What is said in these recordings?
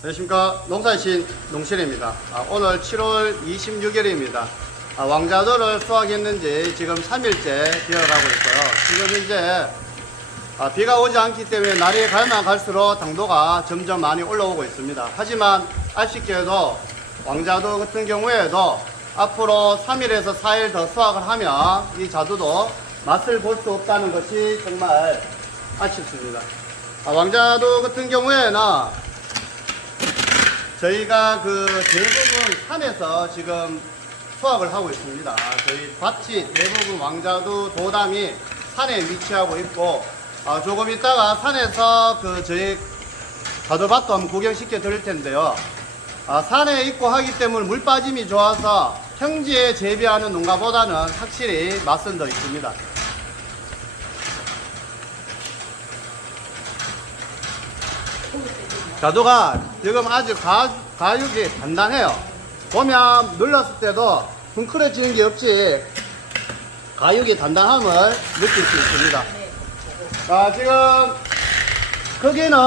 안녕하십니까 농사신 농실입니다. 아, 오늘 7월 26일입니다. 아, 왕자도를 수확했는지 지금 3일째 되어가고 있고요. 지금 이제 아, 비가 오지 않기 때문에 날이 갈면 갈수록 당도가 점점 많이 올라오고 있습니다. 하지만 아쉽게도 왕자도 같은 경우에도 앞으로 3일에서 4일 더 수확을 하면 이 자두도 맛을 볼 수 없다는 것이 정말 아쉽습니다. 아, 왕자도 같은 경우에는 저희가 그 대부분 산에서 지금 수확을 하고 있습니다. 저희 밭이 대부분 왕자도 도담이 산에 위치하고 있고 아, 조금 있다가 산에서 그 저희 자두밭도 한번 구경시켜 드릴 텐데요. 아, 산에 있고 하기 때문에 물 빠짐이 좋아서 평지에 재배하는 농가보다는 확실히 맛은 더 있습니다. 자두가 지금 아주 가, 가육이 단단해요. 보면 눌렀을 때도 뭉클해지는 게 없이 가육이 단단함을 느낄 수 있습니다. 자, 지금 크기는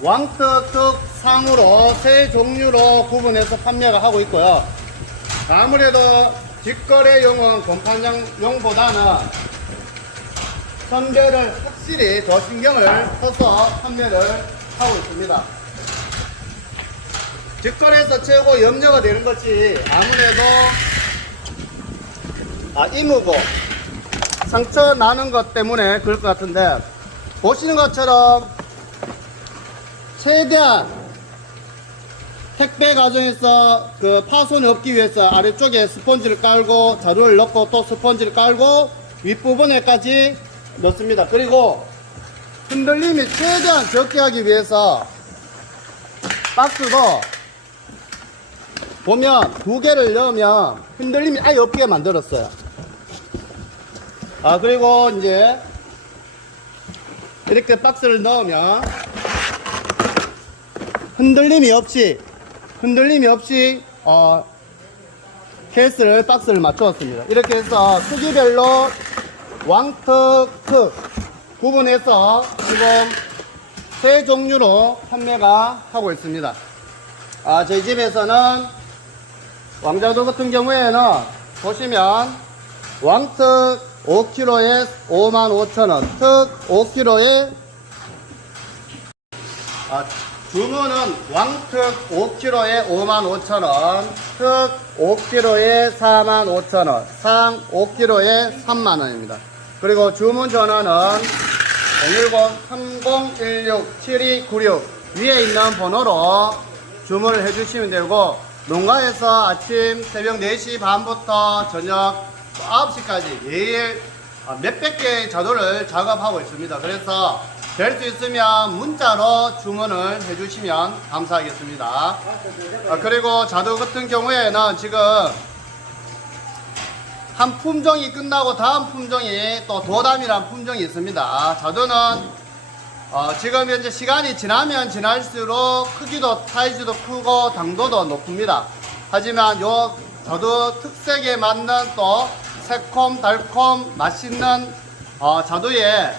왕특특 상으로 세 종류로 구분해서 판매를 하고 있고요. 아무래도 직거래용은 곰판장용보다는 선별을 확실히 더 신경을 써서 판매를 하고 있습니다. 직거래에서 최고 염려가 되는 것이 아무래도 아, 이무고 상처 나는 것 때문에 그럴 것 같은데 보시는 것처럼 최대한 택배 과정에서 그 파손이 없기 위해서 아래쪽에 스펀지를 깔고 자루를 넣고 또 스펀지를 깔고 윗부분에까지 넣습니다. 그리고 흔들림이 최대한 적게 하기 위해서 박스도 보면 두 개를 넣으면 흔들림이 아예 없게 만들었어요. 아, 그리고 이제 이렇게 박스를 넣으면 흔들림이 없이 흔들림이 없이 어, 케이스를 박스를 맞추었습니다. 이렇게 해서 크기별로 왕특특 구분해서 지금 세 종류로 판매가 하고 있습니다. 아, 저희 집에서는 왕자도 같은 경우에는 보시면 왕특 5kg에 55,000원, 특 5kg에 아, 주문은 왕특 5kg에 55,000원, 특 5kg에 45,000원, 상 5kg에 3만원입니다. 그리고 주문 전화는 010-3016-7296 위에 있는 번호로 주문을 해주시면 되고 농가에서 아침 새벽 4시 반부터 저녁 9시까지 매일 아, 몇백 개의 자도를 작업하고 있습니다. 그래서 될 수 있으면 문자로 주문을 해주시면 감사하겠습니다. 아, 그리고 자도 같은 경우에는 지금 한 품종이 끝나고 다음 품종이 또 도담이라는 품종이 있습니다. 자두는 어, 지금 현재 시간이 지나면 지날수록 크기도 사이즈도 크고 당도도 높습니다. 하지만 요 자두 특색에 맞는 또 새콤 달콤 맛있는 어, 자두의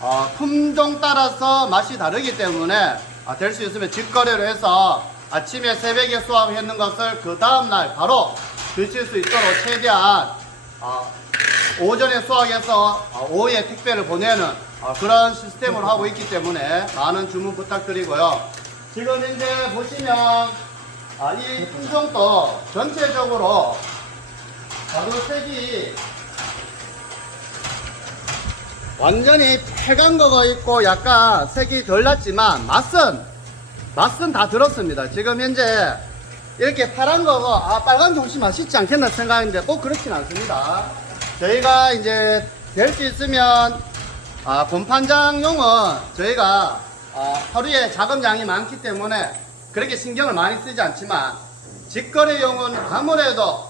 어, 품종 따라서 맛이 다르기 때문에 아, 될 수 있으면 직거래로 해서 아침에 새벽에 수확했는 것을 그 다음날 바로 드실 수 있도록 최대한 어, 오전에 수확해서 어, 오후에 택배를 보내는 어, 그런 시스템을 하고 있기 때문에 많은 주문 부탁드리고요. 지금 이제 보시면 아, 이 품종도 전체적으로 자두 색이 완전히 빨간 거가 있고 약간 색이 덜 났지만 맛은 맛은 다 들었습니다. 지금 현재 이렇게 파란 거가 아 빨간 게 훨씬 맛있지 않겠나 생각했는데 꼭 그렇진 않습니다. 저희가 이제 될 수 있으면 아, 곰판장용은 저희가 아, 하루에 작업량이 많기 때문에 그렇게 신경을 많이 쓰지 않지만 직거래용은 아무래도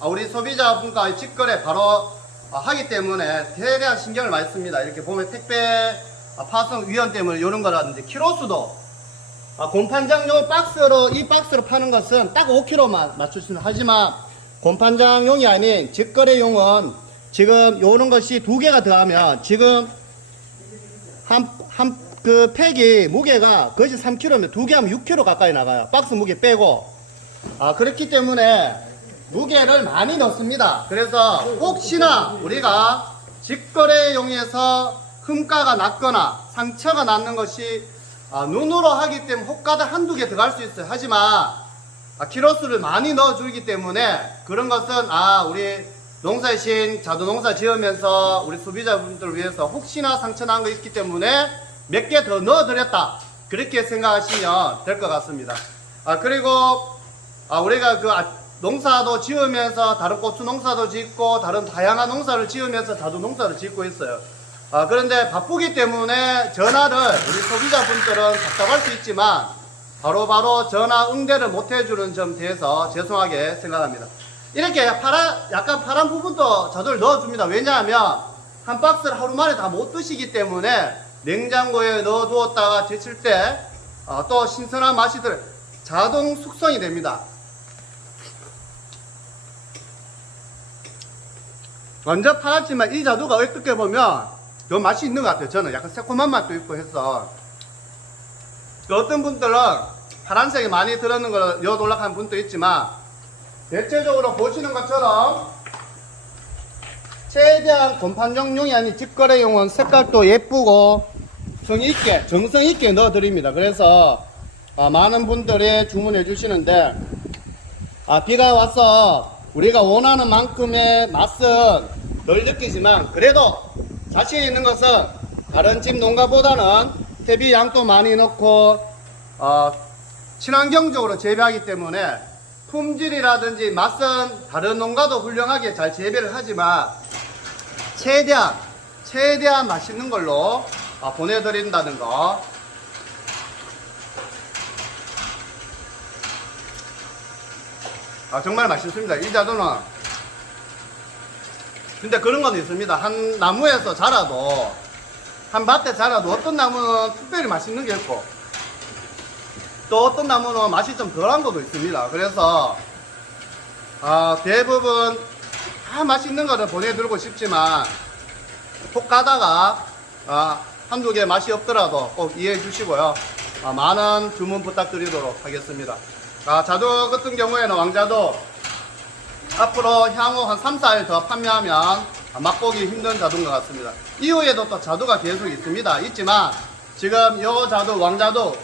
아, 우리 소비자분과 직거래 바로 아, 하기 때문에 최대한 신경을 많이 씁니다. 이렇게 보면 택배 아, 파송 위험 때문에 이런 거라든지 키로수도 아, 곰판장용 박스로 이 박스로 파는 것은 딱 5kg만 맞출 수 있는 하지만 곰판장용이 아닌 직거래용은 지금 요런 것이 두 개가 더하면 지금 한, 한 그 팩이 무게가 거의 3kg면 두 개 하면 6kg 가까이 나가요. 박스 무게 빼고. 아, 그렇기 때문에 무게를 많이 넣습니다. 그래서 혹시나 우리가 직거래용에서 흠가가 났거나 상처가 났는 것이 아, 눈으로 하기 때문에 혹가다 한두 개 들어갈 수 있어요. 하지만 아, 키로수를 많이 넣어주기 때문에 그런 것은 아 우리 농사신 자두 농사 지으면서 우리 소비자분들을 위해서 혹시나 상처 난 거 있기 때문에 몇 개 더 넣어드렸다 그렇게 생각하시면 될 것 같습니다. 아 그리고 아 우리가 그 아, 농사도 지으면서 다른 고추 농사도 짓고 다른 다양한 농사를 지으면서 자두 농사를 짓고 있어요. 아 그런데 바쁘기 때문에 전화를 우리 소비자분들은 답답할 수 있지만 바로바로 전화 응대를 못 해주는 점 대해서 죄송하게 생각합니다. 이렇게 파란, 약간 파란 부분도 자두를 넣어줍니다. 왜냐하면 한 박스를 하루 만에 다 못 드시기 때문에 냉장고에 넣어두었다가 데칠 때 어, 또 신선한 맛이 들 자동 숙성이 됩니다. 완전 파랗지만 이 자두가 어떻게 보면 더 맛이 있는 것 같아요. 저는 약간 새콤한 맛도 있고 해서 그 어떤 분들은 파란색이 많이 들어있는 걸 여놀락하는 분도 있지만 대체적으로 보시는 것처럼 최대한 곰판정용이 아닌 직거래용은 색깔도 예쁘고 성의 있게 정성 있게 넣어드립니다. 그래서 아, 많은 분들이 주문해 주시는데 아, 비가 와서 우리가 원하는 만큼의 맛은 덜 느끼지만 그래도 자신 있는 것은 다른 집 농가보다는 대비 양도 많이 넣고 어, 친환경적으로 재배하기 때문에 품질이라든지 맛은 다른 농가도 훌륭하게 잘 재배를 하지만 최대한 최대한 맛있는 걸로 어, 보내드린다는 거 아, 정말 맛있습니다. 이 자두는. 근데 그런 건 있습니다. 한 나무에서 자라도, 한 밭에 자라도 어떤 나무는 특별히 맛있는 게 있고, 또 어떤 나무는 맛이 좀 덜한 것도 있습니다. 그래서, 아, 대부분 다 맛있는 거를 보내드리고 싶지만, 혹 가다가, 아, 한두 개 맛이 없더라도 꼭 이해해 주시고요. 아, 많은 주문 부탁드리도록 하겠습니다. 아, 자두 같은 경우에는 왕자도 앞으로 향후 한 3, 4일 더 판매하면 맛보기 힘든 자두인 것 같습니다. 이후에도 또 자두가 계속 있습니다. 있지만 지금 요 자두, 왕자두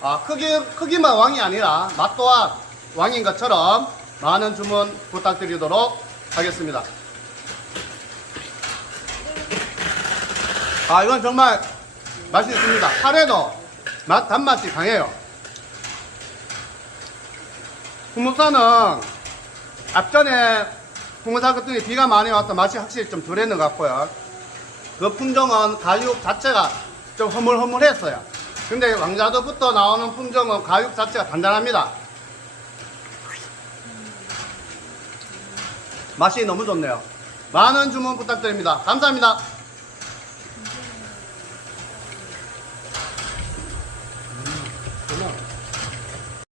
아, 크기, 크기만 왕이 아니라 맛 또한 왕인 것처럼 많은 주문 부탁드리도록 하겠습니다. 아, 이건 정말 맛이 있습니다. 카레도 맛, 단맛이 강해요. 후무사는 앞전에 후무사 게 비가 많이 와서 맛이 확실히 좀 덜했는 것 같고요. 그 품종은 가육 자체가 좀 허물허물했어요. 근데 왕자도부터 나오는 품종은 가육 자체가 단단합니다. 맛이 너무 좋네요. 많은 주문 부탁드립니다. 감사합니다.